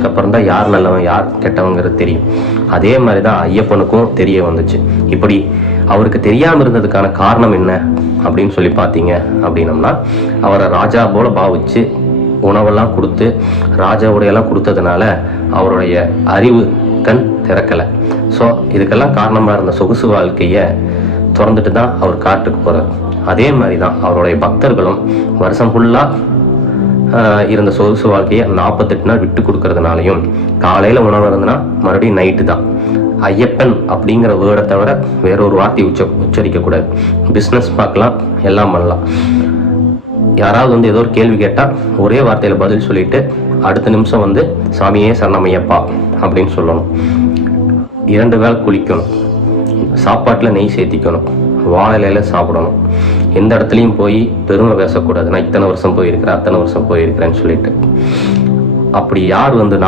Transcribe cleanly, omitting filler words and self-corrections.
வந்ததுக்கப்புறம் தான் யார் நல்லவன் யார் கெட்டவங்கிறது தெரியும். அதே மாதிரி தான் ஐயப்பனுக்கும் தெரிய வந்துச்சு. இப்படி அவருக்கு தெரியாமல் இருந்ததுக்கான காரணம் என்ன அப்படின்னு சொல்லி பார்த்தீங்க அப்படின்னம்னா, அவரை ராஜா போல பாவிச்சு உணவெல்லாம் கொடுத்து ராஜாவுடையெல்லாம் கொடுத்ததுனால அவருடைய அறிவு கண் திறக்கலை. ஸோ இதுக்கெல்லாம் காரணமாக இருந்த சொகுசு வாழ்க்கையை திறந்துட்டு தான் அவர் காட்டுக்கு போகிறார். அதே மாதிரி தான் அவருடைய பக்தர்களும் வருஷம் ஃபுல்லாக இருந்த சொகுசு வாழ்க்கையை 48 நாள் விட்டு கொடுக்கறதுனாலையும், காலையில் உணவு இருந்ததுன்னா மறுபடியும் நைட்டு தான். ஐயப்பன் அப்படிங்கிற வேர்டை தவிர வேற ஒரு வார்த்தை உச்சரிக்கக்கூடாது. பிஸ்னஸ் பார்க்கலாம், எல்லாம் பண்ணலாம். யாராவது ஏதோ ஒரு கேள்வி கேட்டால் ஒரே வார்த்தையில் பதில் சொல்லிட்டு அடுத்த நிமிஷம் சாமியே சரணமையப்பா அப்படின்னு சொல்லணும். 2 வேளை குளிக்கணும், சாப்பாட்டில் நெய் சேர்த்திக்கணும், வாழையில சாப்பிடணும். எந்த இடத்துலையும் போய் பெருமை பேசக்கூடாது. நான் இத்தனை வருஷம் போயிருக்கிறேன், அத்தனை வருஷம் போயிருக்கிறேன்னு சொல்லிட்டு. அப்படி யார்